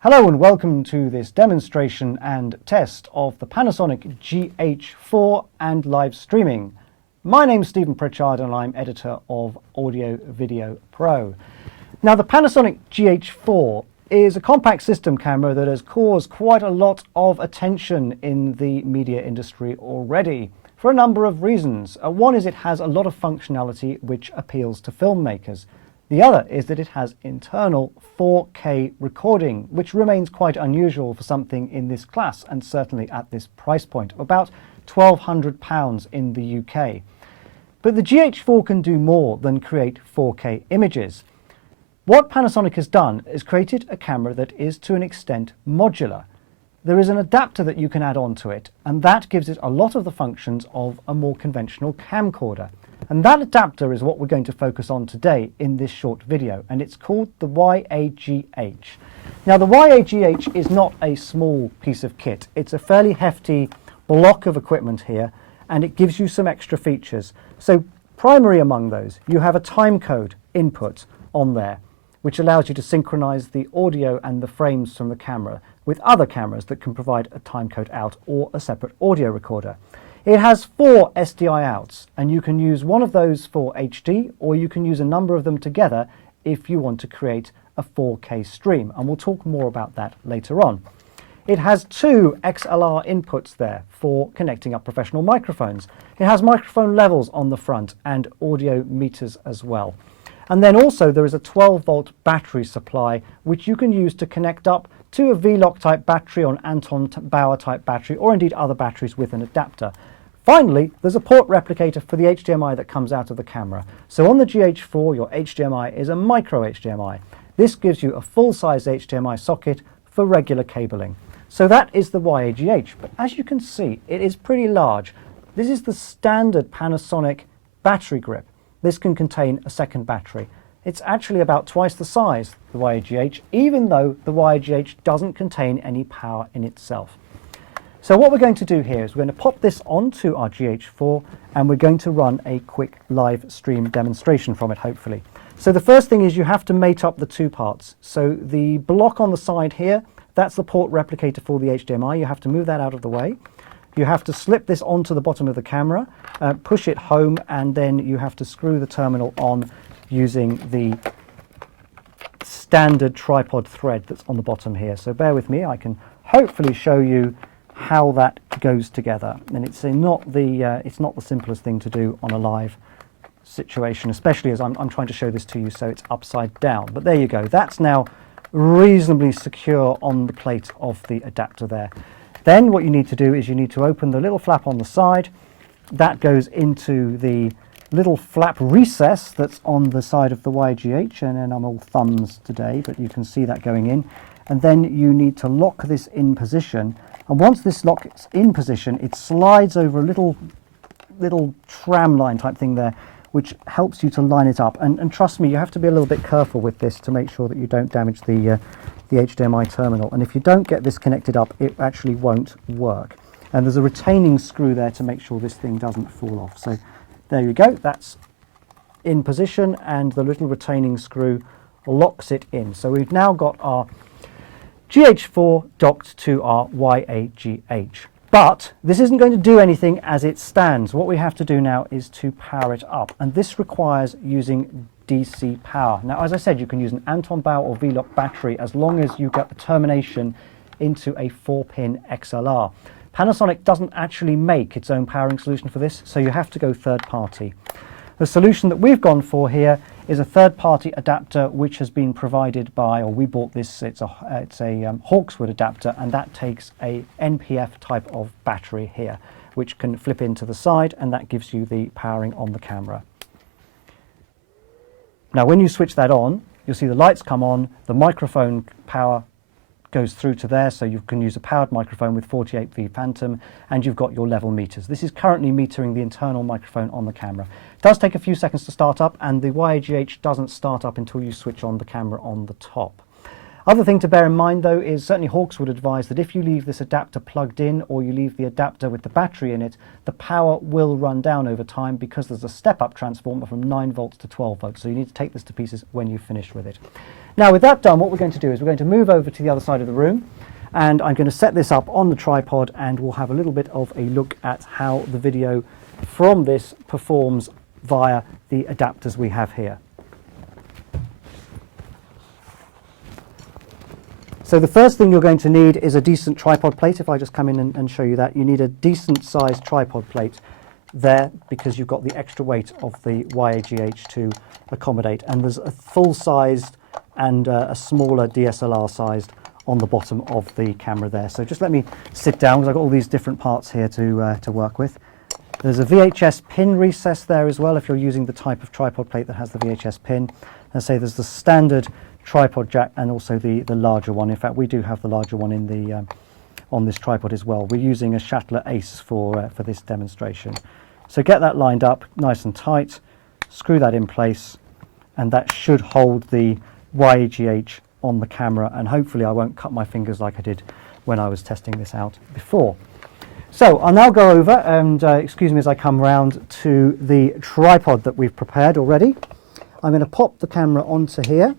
Hello and welcome to this demonstration and test of the Panasonic GH4 and live streaming. My name's Stephen Pritchard and I'm editor of Audio Video Pro. Now the Panasonic GH4 is a compact system camera that has caused quite a lot of attention in the media industry already for a number of reasons. One is it has a lot of functionality which appeals to filmmakers. The other is that it has internal 4K recording, which remains quite unusual for something in this class and certainly at this price point of about £1,200 in the UK. But the GH4 can do more than create 4K images. What Panasonic has done is created a camera that is to an extent modular. There is an adapter that you can add on to it, and that gives it a lot of the functions of a more conventional camcorder. And that adapter is what we're going to focus on today in this short video, and it's called the YAGH. Now the YAGH is not a small piece of kit. It's a fairly hefty block of equipment here, and it gives you some extra features. So primary among those, you have a timecode input on there, which allows you to synchronize the audio and the frames from the camera with other cameras that can provide a timecode out or a separate audio recorder. It has 4 SDI outs, and you can use one of those for HD, or you can use a number of them together if you want to create a 4K stream, and we'll talk more about that later on. It has 2 XLR inputs there for connecting up professional microphones. It has microphone levels on the front and audio meters as well. And then also there is a 12-volt battery supply which you can use to connect up to a VLOC type battery or an Anton Bauer type battery, or indeed other batteries with an adapter. Finally, there's a port replicator for the HDMI that comes out of the camera. So on the GH4, your HDMI is a micro HDMI. This gives you a full-size HDMI socket for regular cabling. So that is the YAGH, but as you can see, it is pretty large. This is the standard Panasonic battery grip. This can contain a second battery. It's actually about twice the size of the YAGH, even though the YAGH doesn't contain any power in itself. So what we're going to do here is we're going to pop this onto our GH4 and we're going to run a quick live stream demonstration from it, hopefully. So the first thing is you have to mate up the 2 parts. So the block on the side here, that's the port replicator for the HDMI. You have to move that out of the way. You have to slip this onto the bottom of the camera, push it home, and then you have to screw the terminal on using the standard tripod thread that's on the bottom here. So bear with me, I can hopefully show you how that goes together, and it's not the simplest thing to do on a live situation, especially as I'm trying to show this to you so it's upside down. But there you go, that's now reasonably secure on the plate of the adapter there. Then what you need to do is you need to open the little flap on the side. That goes into the little flap recess that's on the side of the YGH, and then I'm all thumbs today, but you can see that going in. And then you need to lock this in position. And once this locks in position, it slides over a little tram line type thing there, which helps you to line it up. And trust me, you have to be a little bit careful with this to make sure that you don't damage the HDMI terminal. And if you don't get this connected up, it actually won't work. And there's a retaining screw there to make sure this thing doesn't fall off. So there you go, that's in position, and the little retaining screw locks it in. So we've now got our GH4 docked to our YAGH. But this isn't going to do anything as it stands. What we have to do now is to power it up, and this requires using DC power. Now, as I said, you can use an Anton Bauer or VLOC battery as long as you get the termination into a 4-pin XLR. Panasonic doesn't actually make its own powering solution for this, so you have to go third party. The solution that we've gone for here is a third-party adapter which has been provided by, or we bought this, it's a Hawkswood adapter, and that takes a NPF type of battery here, which can flip into the side, and that gives you the powering on the camera. Now when you switch that on, you'll see the lights come on, the microphone power goes through to there, so you can use a powered microphone with 48V Phantom, and you've got your level meters. This is currently metering the internal microphone on the camera. It does take a few seconds to start up, and the YAGH doesn't start up until you switch on the camera on the top. Other thing to bear in mind though is certainly Hawks would advise that if you leave this adapter plugged in or you leave the adapter with the battery in it, the power will run down over time because there's a step-up transformer from 9 volts to 12 volts, so you need to take this to pieces when you've finished with it. Now with that done, what we're going to do is we're going to move over to the other side of the room, and I'm going to set this up on the tripod, and we'll have a little bit of a look at how the video from this performs via the adapters we have here. So the first thing you're going to need is a decent tripod plate. If I just come in and show you that, you need a decent sized tripod plate there, because you've got the extra weight of the YAGH to accommodate, and there's a full-sized and a smaller DSLR sized on the bottom of the camera there. So just let me sit down, because I've got all these different parts here to work with. There's a VHS pin recess there as well if you're using the type of tripod plate that has the VHS pin. And say there's the standard tripod jack and also the larger one. In fact, we do have the larger one in the on this tripod as well. We're using a Shuttler Ace for this demonstration. So get that lined up nice and tight, screw that in place, and that should hold the YAGH on the camera, and hopefully I won't cut my fingers like I did when I was testing this out before. So I'll now go over and excuse me as I come round to the tripod that we've prepared already. I'm going to pop the camera onto here.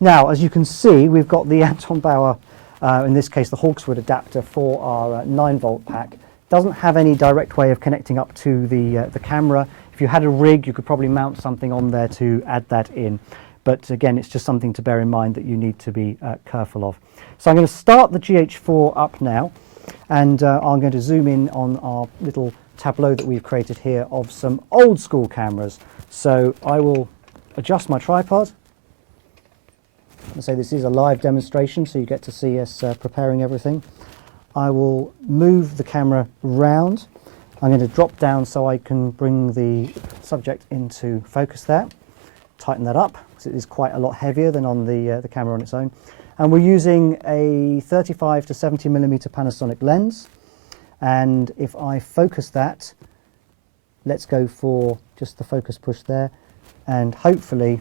Now, as you can see, we've got the Anton Bauer, in this case the Hawkswood adapter for our 9-volt pack. Doesn't have any direct way of connecting up to the camera. If you had a rig, you could probably mount something on there to add that in. But again, it's just something to bear in mind that you need to be careful of. So I'm going to start the GH4 up now, and I'm going to zoom in on our little tableau that we've created here of some old school cameras. So I will adjust my tripod. I'll say this is a live demonstration, so you get to see us preparing everything. I will move the camera round. I'm going to drop down so I can bring the subject into focus there. Tighten that up, because it is quite a lot heavier than on the camera on its own. And we're using a 35 to 70 millimeter Panasonic lens. And if I focus that, let's go for just the focus push there. And hopefully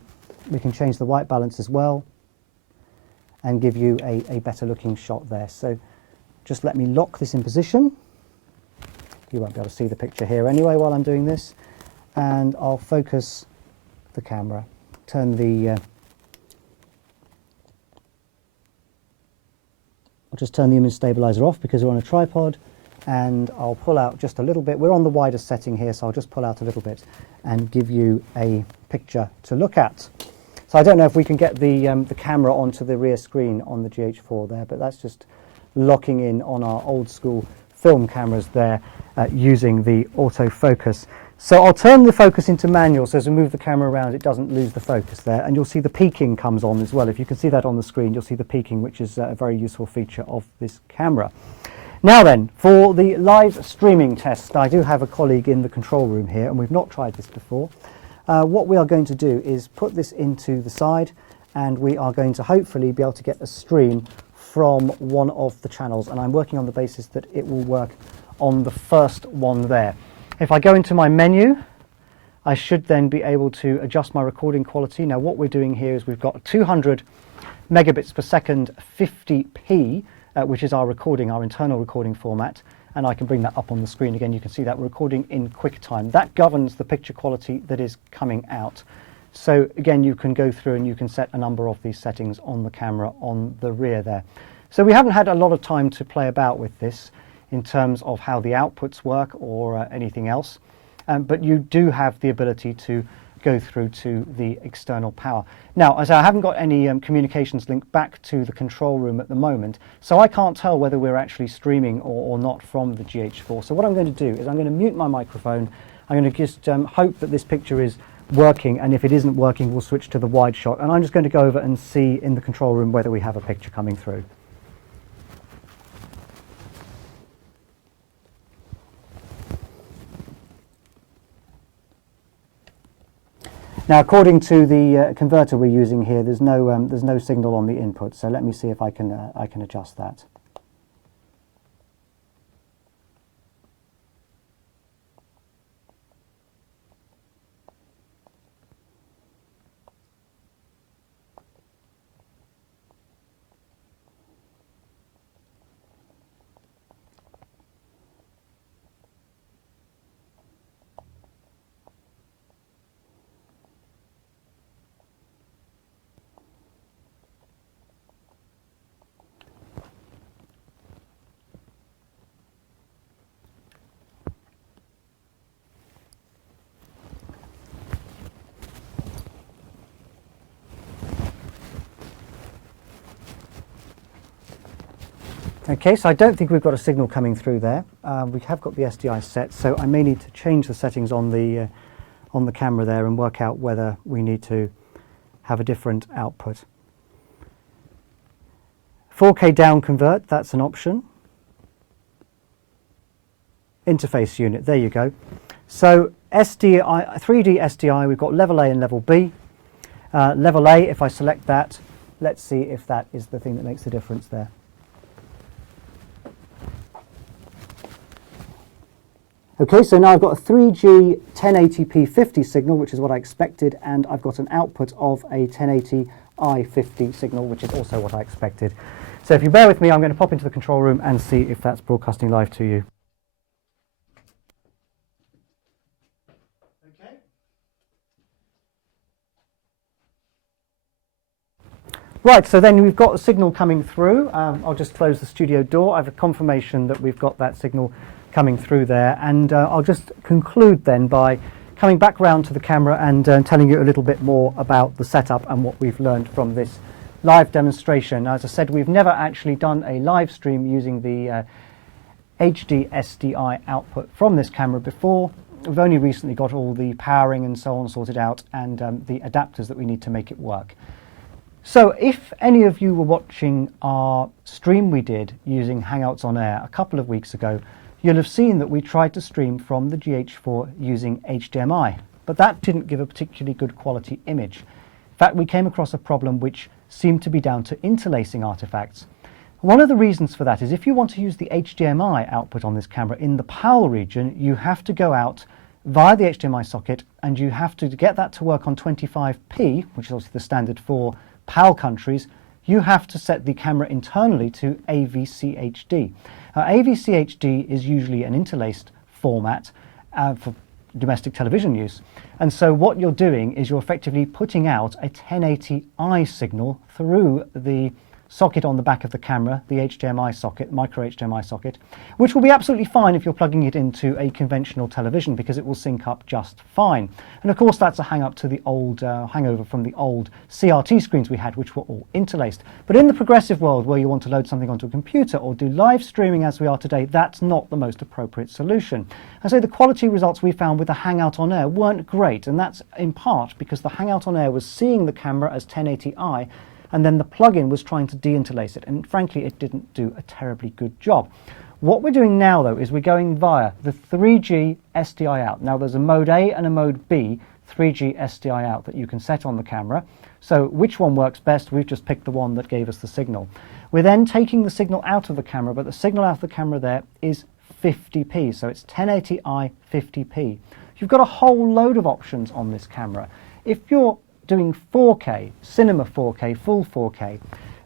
we can change the white balance as well and give you a better looking shot there. So just let me lock this in position. You won't be able to see the picture here anyway while I'm doing this. And I'll focus the camera. Turn the I'll just turn the image stabilizer off because we're on a tripod, and I'll pull out just a little bit. We're on the widest setting here, so I'll just pull out a little bit and give you a picture to look at. So I don't know if we can get the camera onto the rear screen on the GH4 there, but that's just locking in on our old school film cameras there using the autofocus. So I'll turn the focus into manual, so as we move the camera around it doesn't lose the focus there, and you'll see the peaking comes on as well. If you can see that on the screen, you'll see the peaking, which is a very useful feature of this camera. Now then, for the live streaming test, I do have a colleague in the control room here, and we've not tried this before. What we are going to do is put this into the side, and we are going to hopefully be able to get a stream from one of the channels, and I'm working on the basis that it will work on the first one there. If I go into my menu, I should then be able to adjust my recording quality. Now what we're doing here is we've got 200 megabits per second 50p, which is our recording, our internal recording format, and I can bring that up on the screen again. You can see that we're recording in QuickTime. That governs the picture quality that is coming out. So again, you can go through and you can set a number of these settings on the camera on the rear there. So we haven't had a lot of time to play about with this in terms of how the outputs work or anything else, but you do have the ability to go through to the external power. Now, as I haven't got any communications link back to the control room at the moment, so I can't tell whether we're actually streaming or not from the GH4. So what I'm going to do is I'm going to mute my microphone. I'm going to just hope that this picture is working, and if it isn't working, we'll switch to the wide shot. And I'm just going to go over and see in the control room whether we have a picture coming through. Now, according to the converter we're using here, there's no signal on the input. So let me see if I can adjust that. Okay, so I don't think we've got a signal coming through there. We have got the SDI set, so I may need to change the settings on the camera there and work out whether we need to have a different output. 4K down convert, that's an option. Interface unit, there you go. So SDI, 3D SDI, we've got level A and level B. Level A, if I select that, let's see if that is the thing that makes the difference there. Okay, so now I've got a 3G 1080p 50 signal, which is what I expected, and I've got an output of a 1080i 50 signal, which is also what I expected. So if you bear with me, I'm going to pop into the control room and see if that's broadcasting live to you. Okay. Right, so then we've got a signal coming through. I'll just close the studio door. I have a confirmation that we've got that signal coming through there, and I'll just conclude then by coming back round to the camera and telling you a little bit more about the setup and what we've learned from this live demonstration. As I said, we've never actually done a live stream using the HD SDI output from this camera before. We've only recently got all the powering and so on sorted out, and the adapters that we need to make it work. So if any of you were watching our stream we did using Hangouts on Air a couple of weeks ago, you'll have seen that we tried to stream from the GH4 using HDMI, but that didn't give a particularly good quality image. In fact, we came across a problem which seemed to be down to interlacing artifacts. One of the reasons for that is if you want to use the HDMI output on this camera in the PAL region, you have to go out via the HDMI socket, and you have to get that to work on 25p, which is obviously the standard for PAL countries. You have to set the camera internally to AVCHD. AVCHD is usually an interlaced format for domestic television use, and so what you're doing is you're effectively putting out a 1080i signal through the socket on the back of the camera, the HDMI socket, micro HDMI socket, which will be absolutely fine if you're plugging it into a conventional television because it will sync up just fine. And of course that's a hangover from the old CRT screens we had, which were all interlaced. But in the progressive world where you want to load something onto a computer or do live streaming as we are today, that's not the most appropriate solution. And so the quality results we found with the Hangout on Air weren't great, and that's in part because the Hangout on Air was seeing the camera as 1080i, and then the plugin was trying to de-interlace it, and frankly it didn't do a terribly good job. What we're doing now though is we're going via the 3G SDI out. Now there's a mode A and a mode B 3G SDI out that you can set on the camera. So which one works best? We've just picked the one that gave us the signal. We're then taking the signal out of the camera, but the signal out of the camera there is 50p, so it's 1080i 50p. You've got a whole load of options on this camera. If you're doing 4K, cinema 4K, full 4K,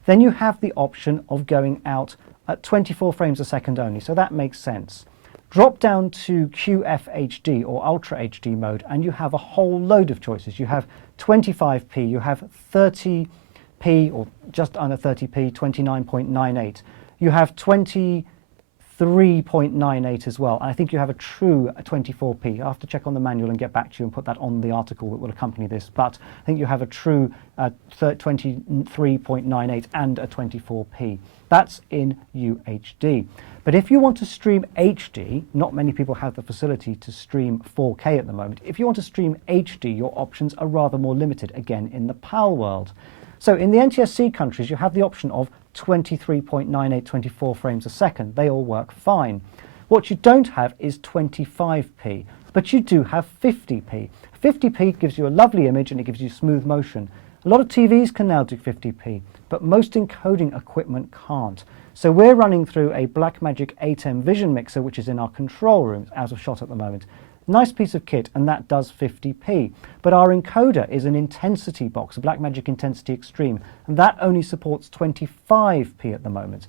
then you have the option of going out at 24 frames a second only, so that makes sense. Drop down to QFHD or Ultra HD mode and you have a whole load of choices. You have 25p, you have 30p or just under 30p, 29.98. You have 23.98 as well. And I think you have a true 24p. I'll have to check on the manual and get back to you and put that on the article that will accompany this. But I think you have a true 23.98 and a 24p. That's in UHD. But if you want to stream HD, not many people have the facility to stream 4K at the moment. If you want to stream HD, your options are rather more limited, again, in the PAL world. So in the NTSC countries, you have the option of 23.98, 24 frames a second. They all work fine. What you don't have is 25p, but you do have 50p. 50p gives you a lovely image and it gives you smooth motion. A lot of TVs can now do 50p, but most encoding equipment can't. So we're running through a Blackmagic 8M Vision mixer, which is in our control room, out of shot at the moment. Nice piece of kit, and that does 50p. But our encoder is an intensity box, a Blackmagic Intensity Extreme, and that only supports 25p at the moment.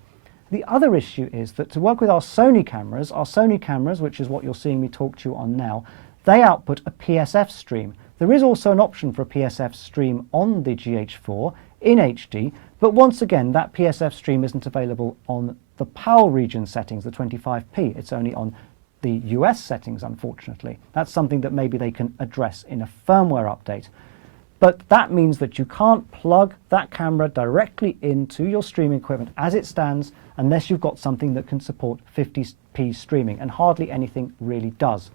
The other issue is that to work with our Sony cameras, which is what you're seeing me talk to you on now, they output a PSF stream. There is also an option for a PSF stream on the GH4 in HD, but once again, that PSF stream isn't available on the PAL region settings, the 25p. It's only on the US settings, unfortunately. That's something that maybe they can address in a firmware update. But that means that you can't plug that camera directly into your streaming equipment as it stands unless you've got something that can support 50p streaming, and hardly anything really does.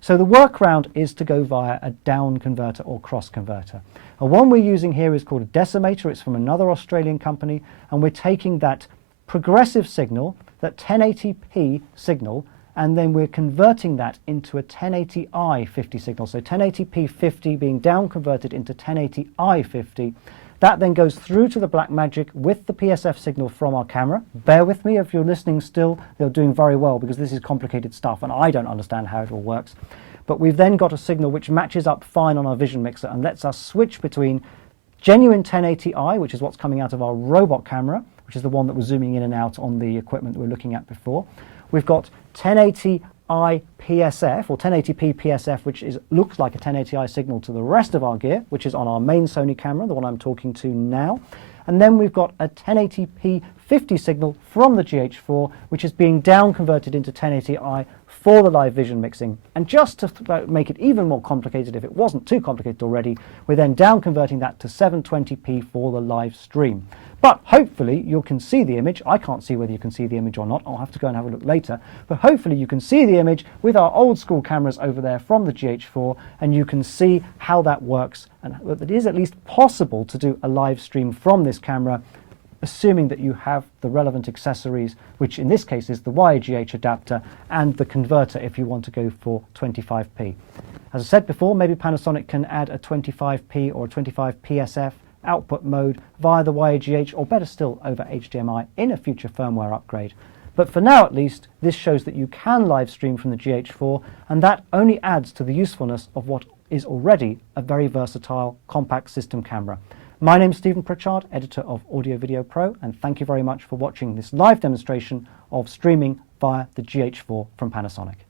So the workaround is to go via a down converter or cross converter. And one we're using here is called a decimator. It's from another Australian company, and we're taking that progressive signal, that 1080p signal, and then we're converting that into a 1080i 50 signal. So 1080p 50 being down converted into 1080i 50. That then goes through to the Blackmagic with the PSF signal from our camera. Bear with me if you're listening still, they're doing very well because this is complicated stuff and I don't understand how it all works. But we've then got a signal which matches up fine on our vision mixer and lets us switch between genuine 1080i, which is what's coming out of our robot camera, which is the one that was zooming in and out on the equipment that we were looking at before. We've got 1080i PSF, or 1080p PSF, which looks like a 1080i signal to the rest of our gear, which is on our main Sony camera, the one I'm talking to now. And then we've got a 1080p 50 signal from the GH4, which is being down converted into 1080i for the live vision mixing. And just to make it even more complicated, if it wasn't too complicated already, we're then down converting that to 720p for the live stream. But hopefully you can see the image. I can't see whether you can see the image or not. I'll have to go and have a look later. But hopefully you can see the image with our old school cameras over there from the GH4, and you can see how that works, and that it is at least possible to do a live stream from this camera, assuming that you have the relevant accessories, which in this case is the YAGH adapter and the converter if you want to go for 25p. As I said before, maybe Panasonic can add a 25p or 25 PSF output mode via the YAGH, or better still over HDMI in a future firmware upgrade. But for now at least, this shows that you can live stream from the GH4, and that only adds to the usefulness of what is already a very versatile compact system camera. My name's Stephen Pritchard, editor of Audio Video Pro, and thank you very much for watching this live demonstration of streaming via the GH4 from Panasonic.